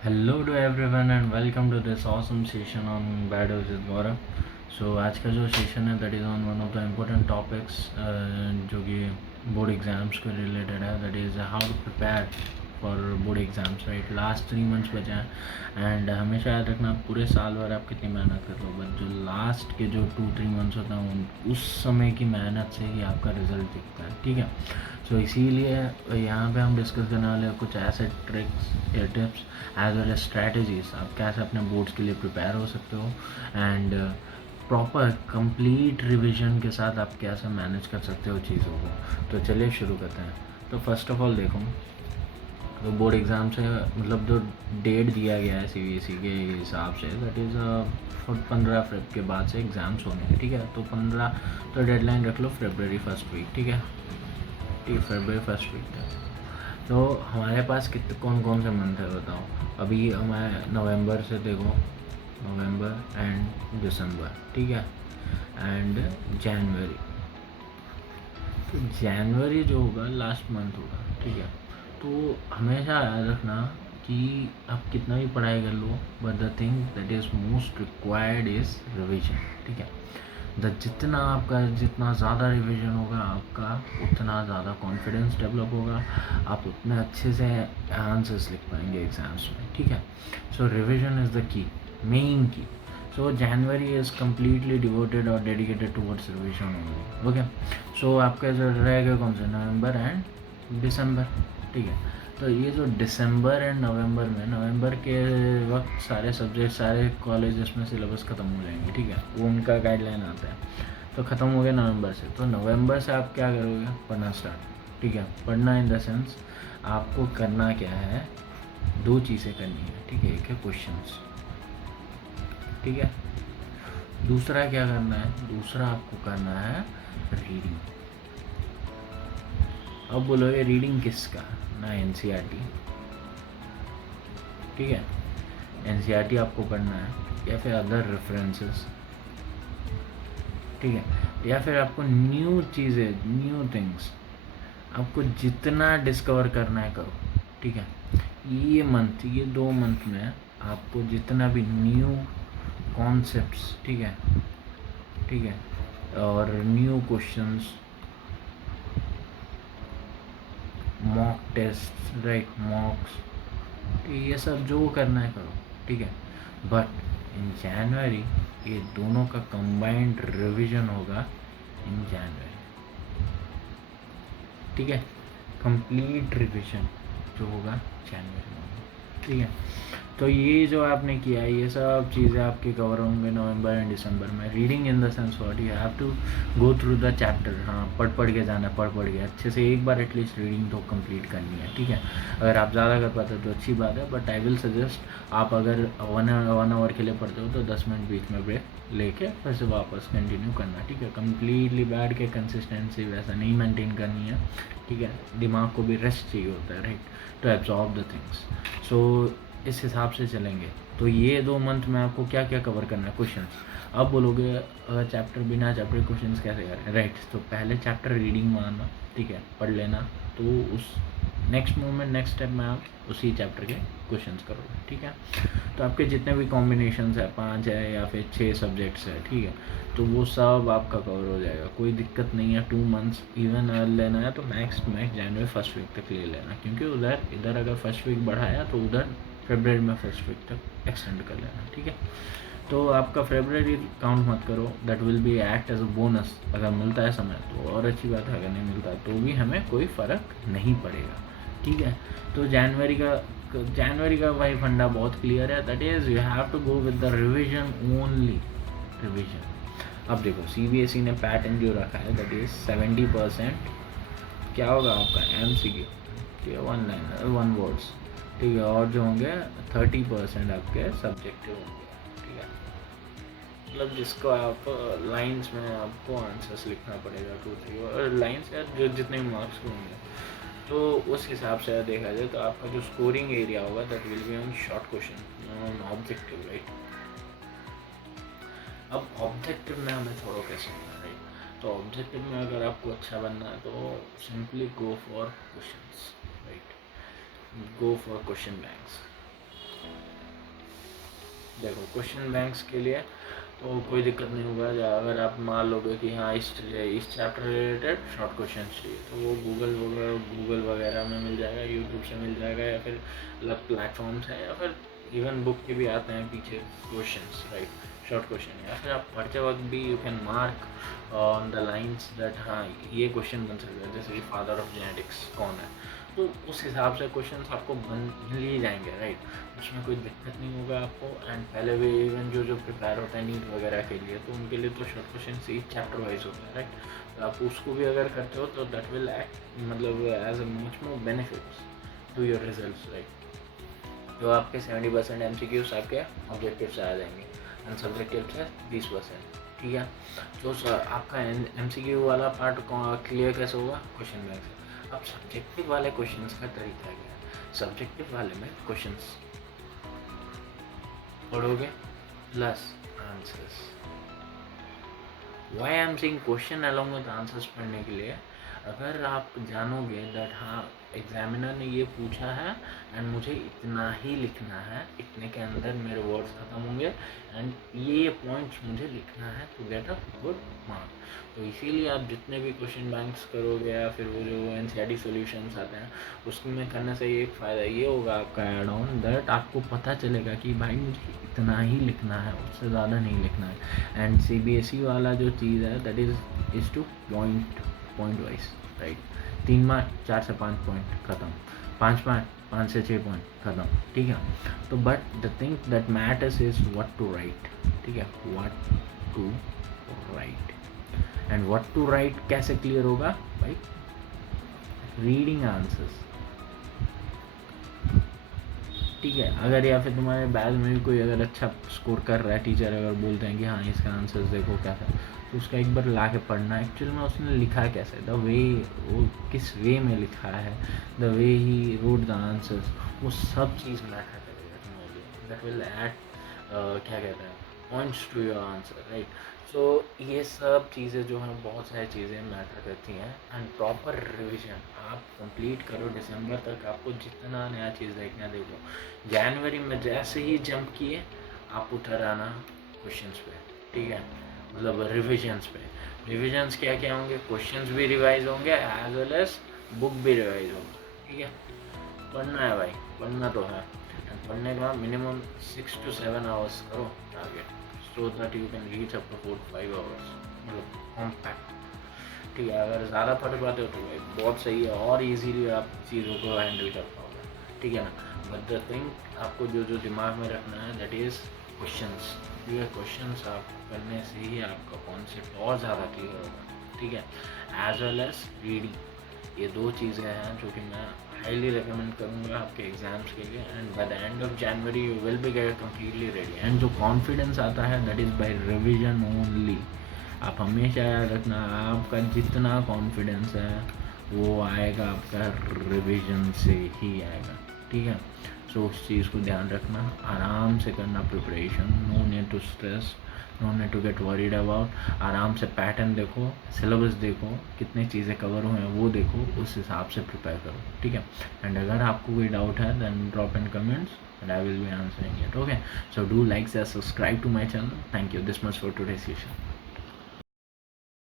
Hello to everyone and welcome to this awesome session on bad with Gaurav. So आज का जो session है that is on one of the important topics जो कि board exams के related है, that is how to prepare for board exams. Right, last 3 months बचे हैं एंड हमेशा याद रखना पूरे साल भर आप कितनी मेहनत कर लो, बट जो लास्ट के जो 2-3 मंथ्स होते हैं उस समय की मेहनत से ही आपका रिजल्ट दिखता है। ठीक है, सो इसीलिए यहाँ पे हम डिस्कस करने वाले हैं कुछ ऐसे ट्रिक्स या tips as well as strategies आप कैसे अपने बोर्ड्स के लिए प्रिपेयर हो सकते हो एंड प्रॉपर कंप्लीट रिवीजन के साथ आप कैसे मैनेज कर सकते हो चीज़ों को। तो चलिए शुरू करते हैं। तो फर्स्ट ऑफ ऑल देखो, तो बोर्ड एग्ज़ाम से मतलब जो डेट दिया गया है सीबीएसई के हिसाब से दैट इज़ 15 फरवरी के बाद से एग्ज़ाम्स होने हैं। ठीक है, तो 15 तो डेडलाइन रख लो फरवरी फर्स्ट वीक। ठीक है, फरवरी फर्स्ट वीक तक। तो हमारे पास कितने कौन कौन से मंथ है बताओ। अभी हमारे नवंबर से देखो, नवंबर एंड दिसंबर। ठीक है, एंड जनवरी। तो जनवरी जो होगा लास्ट मंथ होगा। ठीक है, तो हमेशा याद रखना कि आप कितना भी पढ़ाई कर लो, but the thing that is most required is revision. ठीक है, जितना ज़्यादा रिवीजन होगा आपका, उतना ज़्यादा कॉन्फिडेंस डेवलप होगा, आप उतने अच्छे से आंसर्स लिख पाएंगे एग्ज़ाम्स में। ठीक है, so revision is the key, main key. So January is completely devoted और dedicated towards revision only. Okay, so आपका जो रहेगा कौन सा, नवंबर एंड दिसंबर। ठीक है, तो ये जो दिसंबर एंड नवंबर में, नवंबर के वक्त सारे सब्जेक्ट सारे कॉलेजेस में सिलेबस ख़त्म हो जाएंगे। ठीक है, वो उनका गाइडलाइन आता है, तो ख़त्म हो गया नवंबर से। तो नवंबर से आप क्या करोगे, पढ़ना स्टार्ट। ठीक है, पढ़ना इन द सेंस आपको करना क्या है, दो चीज़ें करनी है। ठीक है, एक है क्वेश्चंस। ठीक है, दूसरा क्या करना है, दूसरा आपको करना है रीडिंग। अब बोलोगे रीडिंग किसका, ना एनसीईआरटी। ठीक है, एनसीईआरटी आपको पढ़ना है या फिर अदर रेफरेंसेस। ठीक है, या फिर आपको न्यू चीज़ें, न्यू थिंग्स आपको जितना डिस्कवर करना है करो। ठीक है, ये 2 मंथ में आपको जितना भी न्यू कॉन्सेप्ट्स, ठीक है, ठीक है, और new questions, mock test, right, mocks, ये सब जो करना है करो। ठीक है, बट इन जनवरी ये दोनों का कंबाइंड रिवीजन होगा इन जनवरी। ठीक है, कंप्लीट रिवीजन जो होगा जनवरी में। ठीक है, तो ये जो आपने किया है ये सब चीज़ें आपके कवर होंगे नवंबर एंड दिसंबर में। Reading in the sense what you have to go through the chapter. हाँ, पढ़ के जाना, पढ़ के अच्छे से एक बार एटलीस्ट रीडिंग तो कंप्लीट करनी है। ठीक है, अगर आप ज़्यादा कर पाते हो तो अच्छी बात है, बट आई विल सजेस्ट आप अगर 1 आवर के लिए पढ़ते हो तो 10 मिनट बीच में ब्रेक लेके फिर से वापस कंटिन्यू करना। ठीक है, कम्प्लीटली बैठ के कंसिस्टेंसी वैसा नहीं मेंटेन करनी है। ठीक है, दिमाग को भी रेस्ट चाहिए होता है, right, to absorb the things. So इस हिसाब से चलेंगे। तो ये 2 मंथ में आपको क्या क्या कवर करना है, क्वेश्चंस। अब बोलोगे चैप्टर बिना चैप्टर क्वेश्चंस कैसे करें, राइट, तो पहले चैप्टर रीडिंग मारना। ठीक है, पढ़ लेना, तो उस नेक्स्ट मोमेंट नेक्स्ट स्टेप में आप उसी चैप्टर के क्वेश्चंस करोगे। ठीक है, तो आपके जितने भी कॉम्बिनेशंस है, 5 है या फिर 6 सब्जेक्ट्स है, ठीक है, तो वो सब आपका कवर हो जाएगा, कोई दिक्कत नहीं है। 2 मंथ्स इवन अगर लेना है तो मैक्स जनवरी फर्स्ट वीक तक ले लेना, क्योंकि इधर अगर फर्स्ट वीक बढ़ाया तो उधर फरवरी में फर्स्ट वीक तक एक्सटेंड कर लेना। ठीक है, तो आपका फरवरी काउंट मत करो, that will be act as a bonus. अगर मिलता है समय तो और अच्छी बात है, अगर नहीं मिलता है तो भी हमें कोई फ़र्क नहीं पड़ेगा। ठीक है, तो जनवरी का भाई फंडा बहुत क्लियर है, that is you have to go with the revision only, revision. अब देखो सीबीएसई ने पैटर्न जो रखा है दैट इज़ 70% क्या होगा आपका एम सी क्यू, ठीक है, 1 लाइन 1 वर्ड्स। ठीक है, और जो होंगे 30% आपके सब्जेक्टिव होंगे। ठीक है, मतलब जिसको आप लाइंस में आपको आंसर्स लिखना पड़ेगा, 2-3 लाइंस या जो जितने मार्क्स के होंगे। तो उस हिसाब से देखा जाए तो आपका जो स्कोरिंग एरिया होगा that will be on short question, on objective, right. अब ऑब्जेक्टिव में हमें थोड़ा कैसे होना है, राइट, तो ऑब्जेक्टिव में अगर आपको अच्छा बनना है तो simply go for questions, right, go for question banks. देखो क्वेश्चन बैंक्स के लिए तो कोई दिक्कत नहीं होगा। अगर आप मान लोगे कि हाँ इस चैप्टर रिलेटेड शॉर्ट क्वेश्चन चाहिए तो वो गूगल वगैरह में मिल जाएगा, यूट्यूब से मिल जाएगा, या फिर अलग प्लेटफॉर्म्स हैं, या फिर इवन बुक के भी आते हैं पीछे क्वेश्चंस, राइट, शॉर्ट क्वेश्चन। या फिर आप पढ़ते वक्त भी you can mark on the lines that हाँ ये क्वेश्चन बन सकता है, जैसे कि फादर ऑफ जेनेटिक्स कौन है, तो उस हिसाब से क्वेश्चंस आपको मिल ही जाएंगे, राइट। उसमें कोई दिक्कत नहीं होगा आपको। एंड पहले भी इवन जो प्रिपेयर होता है नीट वगैरह के लिए, तो उनके लिए तो शॉर्ट क्वेश्चन से ही चैप्टर वाइज होता है, राइट। तो आप उसको भी अगर करते हो तो दैट विल एक्ट मतलब as a much more benefits to your results, right. जो आपके 70% MCQs आपके ऑब्जेक्टिव से आ जाएंगे एंड सब्जेक्टिव से 20%, ठीक है। तो आपका MCQ वाला पार्ट क्लियर कैसे होगा क्वेश्चन बैंक से। अब सब्जेक्टिव वाले क्वेश्चंस का तरीका क्या है, सब्जेक्टिव वाले में क्वेश्चंस पढ़ोगे plus answers. Why I am saying question along with answers पढ़ने के लिए, अगर आप जानोगे दैट हाँ एग्जामिनर ने ये पूछा है एंड मुझे इतना ही लिखना है, इतने के अंदर मेरे वर्ड्स खत्म होंगे एंड ये पॉइंट्स मुझे लिखना है to get a good mark, तो इसीलिए आप जितने भी क्वेश्चन बैंक्स करोगे या फिर वो जो NCERT सॉल्यूशंस आते हैं उसमें करने से एक फ़ायदा ये होगा आपका एड ऑन दैट आपको पता चलेगा कि भाई मुझे इतना ही लिखना है, उससे ज़्यादा नहीं लिखना है। एंड CBSE वाला जो चीज़ है that is two point wise, right. 3 mark 4 से 5 पॉइंट ख़त्म, 5 मार्क 5 से 6 पॉइंट ख़त्म, ठीक है। तो but the thing that matters is what to write, ठीक है, what to write. And what to write कैसे क्लियर होगा भाई, रीडिंग आंसर्स, ठीक है। अगर या फिर तुम्हारे बैच में भी कोई अगर अच्छा स्कोर कर रहा है, टीचर अगर बोलते हैं कि हाँ इसका आंसर्स देखो कैसा, तो उसका एक बार ला के पढ़ना एक्चुअल में उसने लिखा है कैसे, द वे वो किस वे में लिखा है, the way he road the answers, वो सब चीज़ मैटर करेगा तुम्हारे लिए, दैट विल ऐड क्या कहते हैं points to your answer, right. So ये सब चीज़ें जो हैं बहुत सारी चीज़ें मैटर करती हैं। एंड प्रॉपर रिविजन आप कंप्लीट करो दिसंबर तक, आपको जितना नया चीज़ देखना है देखो। जनवरी में जैसे ही जंप किए आप उतर आना क्वेश्चंस पे, ठीक है, मतलब रिविजन्स पे। रिविजन्स क्या क्या होंगे, क्वेश्चंस भी रिवाइज होंगे एज वेल एज बुक भी रिवाइज होगा, ठीक है। पढ़ना है भाई, पढ़ना तो है। पढ़ने का मिनिमम 6 to 7 आवर्स करो target, so that you can reach up to 4 to 5 hours, मतलब कॉम्पैक्ट, ठीक है। अगर ज़्यादा पढ़ पाते हो तो भाई बहुत सही है, और इजीली आप चीज़ों को हैंडल कर पाओगे, ठीक है ना। बट द थिंग आपको जो दिमाग में रखना है दैट इज़ क्वेश्चंस, ठीक है। क्वेश्चंस आप करने से ही आपका कॉन्सेप्ट और ज़्यादा क्लियर होगा, ठीक है, एज वेल एज रीडिंग। ये दो चीज़ें हैं जो कि मैं हाईली रिकमेंड करूँगा आपके एग्ज़ाम्स के लिए। And by the end of January you will be get completely ready. And जो कॉन्फिडेंस आता है that is by revision only. आप हमेशा याद रखना, आपका जितना कॉन्फिडेंस है वो आएगा आपका रिविजन से ही आएगा, ठीक है। सो उस चीज़ को ध्यान रखना, आराम से करना preparation, no need to stress, no need to get worried about. आराम से पैटर्न देखो, सिलेबस देखो, कितनी चीज़ें कवर हुए हैं वो देखो, उस हिसाब से प्रिपेयर करो, ठीक है। एंड अगर आपको कोई डाउट है then drop in comments and I will be answering it. Okay, so do like, share, subscribe to my channel. Thank you this much for today's session.